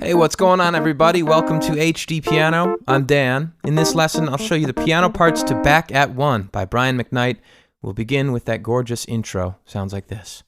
Hey, what's going on, everybody? Welcome to HDpiano. I'm Dan. In this lesson, I'll show you the piano parts to Back at 1 by McKnight. We'll begin with that gorgeous intro. Sounds like this.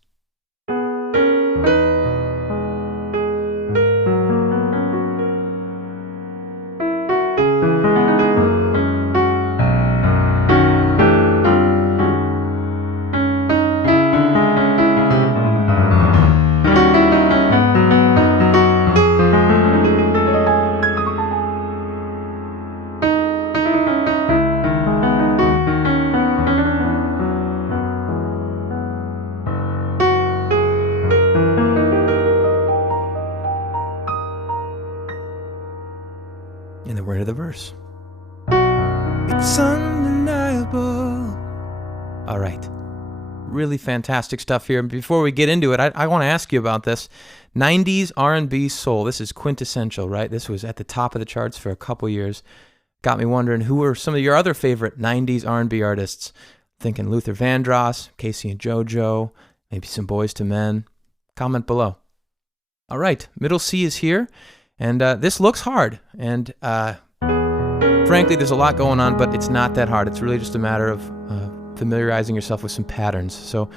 And then we're to the verse. It's undeniable. All right. Really fantastic stuff here. Before we get into it, I want to ask you about this. 90s R&B soul. This is quintessential, right? This was at the top of the charts for a couple years. Got me wondering, who were some of your other favorite 90s R&B artists? Thinking Luther Vandross, Casey and JoJo, maybe some Boys to Men. Comment below. All right. Middle C is here. And this looks hard, and frankly, there's a lot going on, but it's not that hard. It's really just a matter of familiarizing yourself with some patterns. So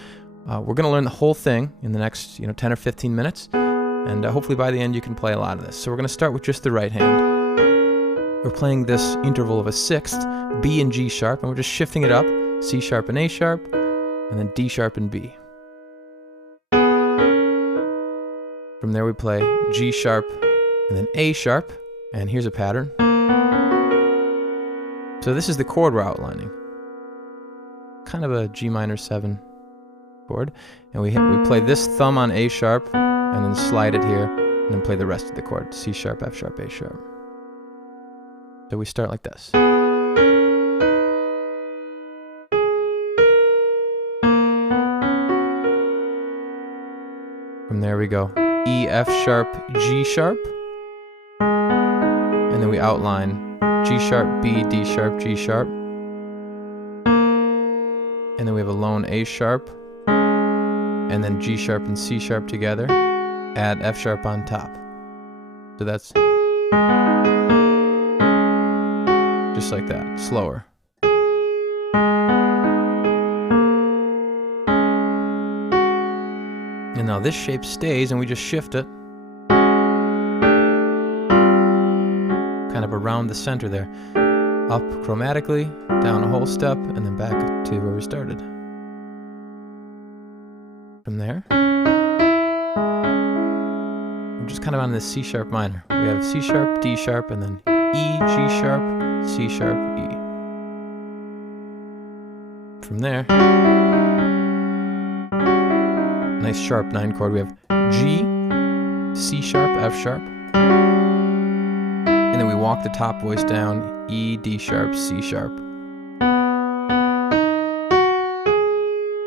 we're going to learn the whole thing in the next 10 or 15 minutes, and hopefully by the end you can play a lot of this. So we're going to start with just the right hand. We're playing this interval of a sixth, B and G sharp, and we're just shifting it up, C sharp and A sharp, and then D sharp and B. From there we play G sharp, and then A sharp, and here's a pattern. So this is the chord we're outlining. Kind of a G minor 7 chord. And we play this thumb on A sharp, and then slide it here, and then play the rest of the chord. C sharp, F sharp, A sharp. So we start like this. From there we go E, F sharp, G sharp. And then we outline G sharp, B, D sharp, G sharp. And then we have a lone A sharp. And then G sharp and C sharp together. Add F sharp on top. So that's just like that, slower. And now this shape stays, and we just shift it kind of around the center there. Up chromatically, down a whole step, and then back to where we started. From there, we're just kind of on this C sharp minor. We have C sharp, D sharp, and then E, G sharp, C sharp, E. From there, nice sharp 9 chord. We have G, C sharp, F sharp. And then we walk the top voice down, E, D sharp, C sharp.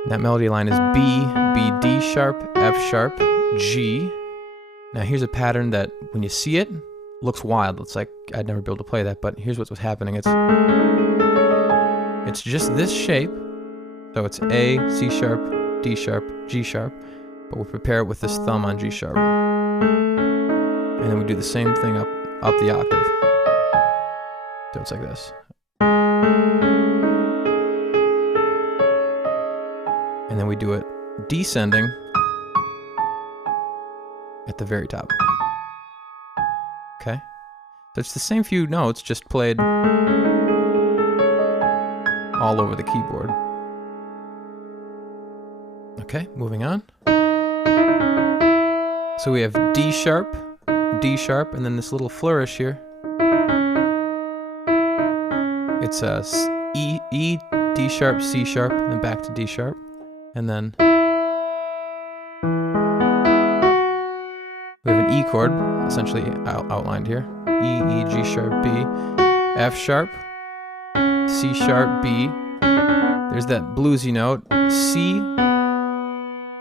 That melody line is B, B, D sharp, F sharp, G. Now here's a pattern that when you see it, looks wild. It's like I'd never be able to play that, but here's what's happening. It's just this shape. So it's A, C sharp, D sharp, G sharp, but we'll prepare it with this thumb on G sharp. And then we do the same thing up the octave. So it's like this. And then we do it descending at the very top. Okay? So it's the same few notes, just played all over the keyboard. Okay, moving on. So we have D sharp, D sharp, and then this little flourish here. It's E, D sharp, C sharp, and then back to D sharp. And then we have an E chord, essentially outlined here. E, E, G sharp, B, F sharp, C sharp, B. There's that bluesy note. C,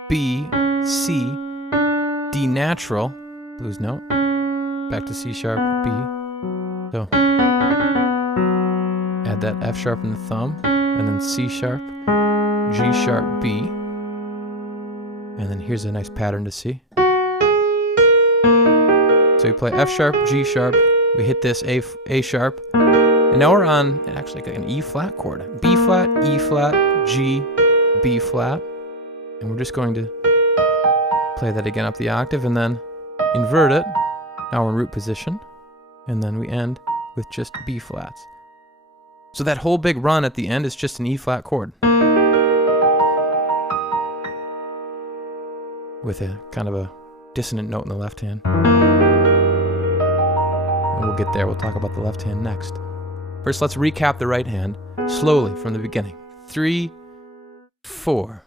B, C, D natural, blues note. Back to C sharp, B. So add that F sharp in the thumb, and then C sharp, G sharp, B. And then here's a nice pattern to see. So So we play F sharp, G sharp, we hit this A sharp, and now we're on actually like an E flat chord. B flat, E flat, G, B flat, and we're just going to play that again up the octave and then invert it. Now we're in root position, and then we end with just B flats. So that whole big run at the end is just an E flat chord with a kind of a dissonant note in the left hand. And we'll get there. We'll talk about the left hand next. First, let's recap the right hand slowly from the beginning. 3, 4.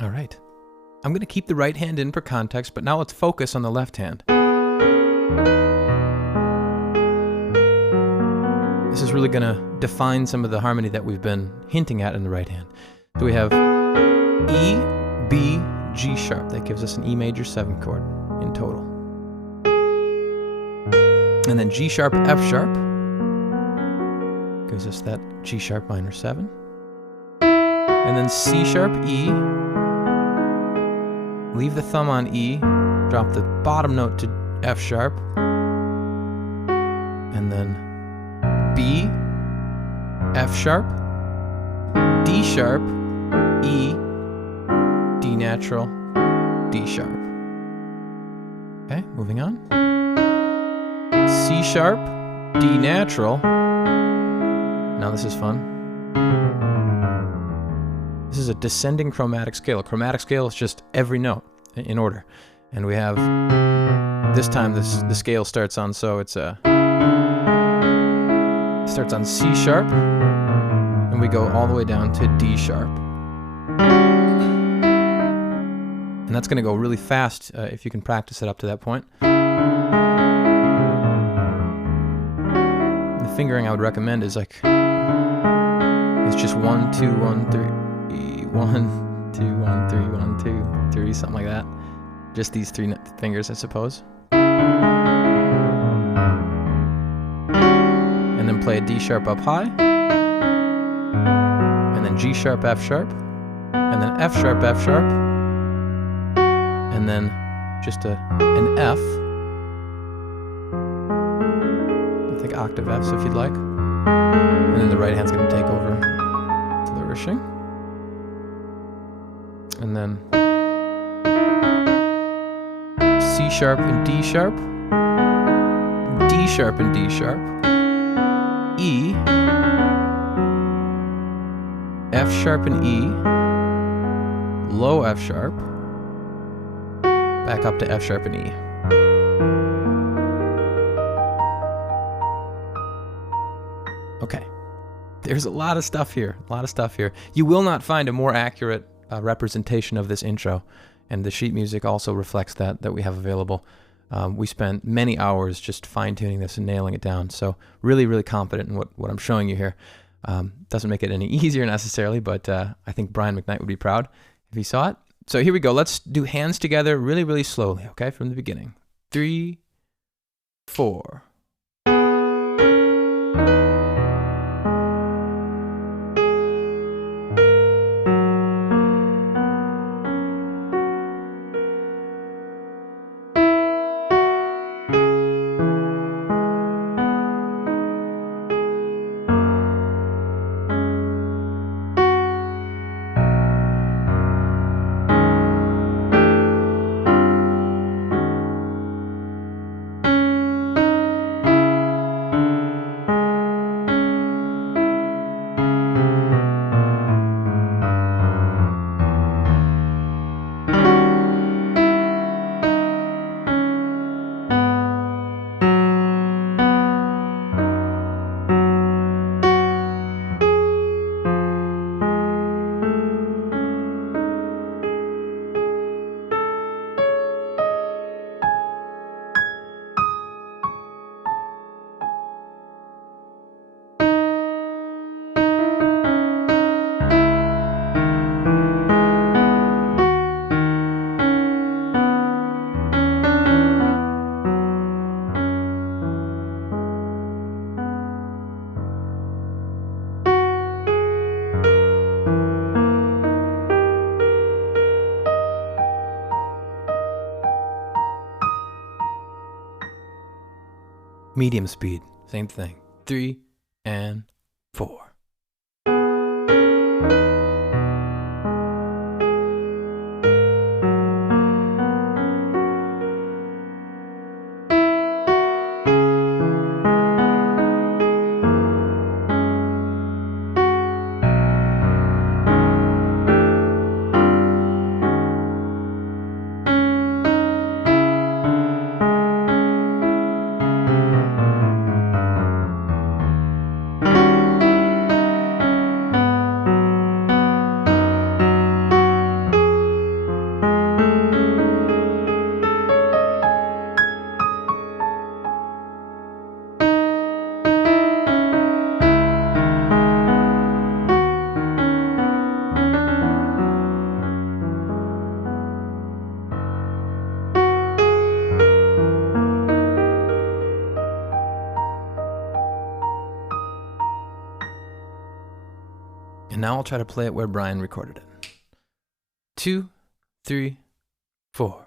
All right. I'm going to keep the right hand in for context, but now let's focus on the left hand. This is really going to define some of the harmony that we've been hinting at in the right hand. So we have E, B, G sharp. That gives us an E major 7 chord in total. And then G sharp, F sharp gives us that G sharp minor 7. And then C sharp, E. Leave the thumb on E, drop the bottom note to F sharp, and then B, F sharp, D sharp, E, D natural, D sharp. Okay, moving on. C sharp, D natural. Now this is fun. This is a descending chromatic scale. A chromatic scale is just every note in order. And we have, this time the scale starts on, so it's starts on C sharp, and we go all the way down to D sharp. And that's going to go really fast if you can practice it up to that point. The fingering I would recommend is like, it's just 1, 2, 1, 3. 1, 2, 1, 3, 1, 2, 3, something like that. Just these 3 fingers, I suppose. And then play a D sharp up high. And then G sharp, F sharp. And then F sharp, F sharp. And then just an F. I think octave Fs if you'd like. And then the right hand's going to take over flourishing. And then C sharp and D sharp, D sharp and D sharp, E, F sharp and E, low F sharp, back up to F sharp and E. Okay, there's a lot of stuff here, You will not find a more accurate representation of this intro, and the sheet music also reflects that we have available. We spent many hours just fine-tuning this and nailing it down, so really, really confident in what I'm showing you here. Doesn't make it any easier necessarily, but I think Brian McKnight would be proud if he saw it. So here we go. Let's do hands together really, really slowly, okay, from the beginning. 3, 4. medium speed, same thing. 3 and 4. And now I'll try to play it where Brian recorded it. 2, 3, 4.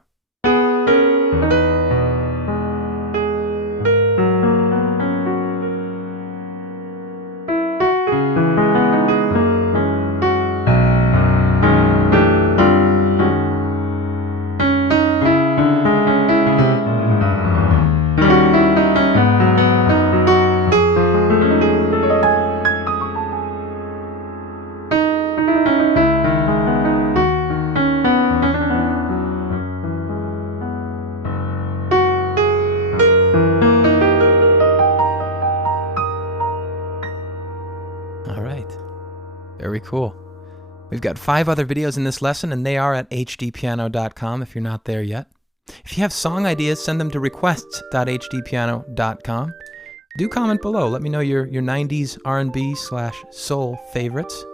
All right, very cool. We've got 5 other videos in this lesson, and they are at HDpiano.com if you're not there yet. If you have song ideas, send them to requests.hdpiano.com. Do comment below. Let me know your 90s R&B/soul favorites.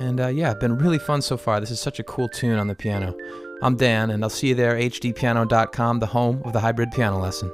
And yeah, been really fun so far. This is such a cool tune on the piano. I'm Dan, and I'll see you there, HDpiano.com, the home of the hybrid piano lesson.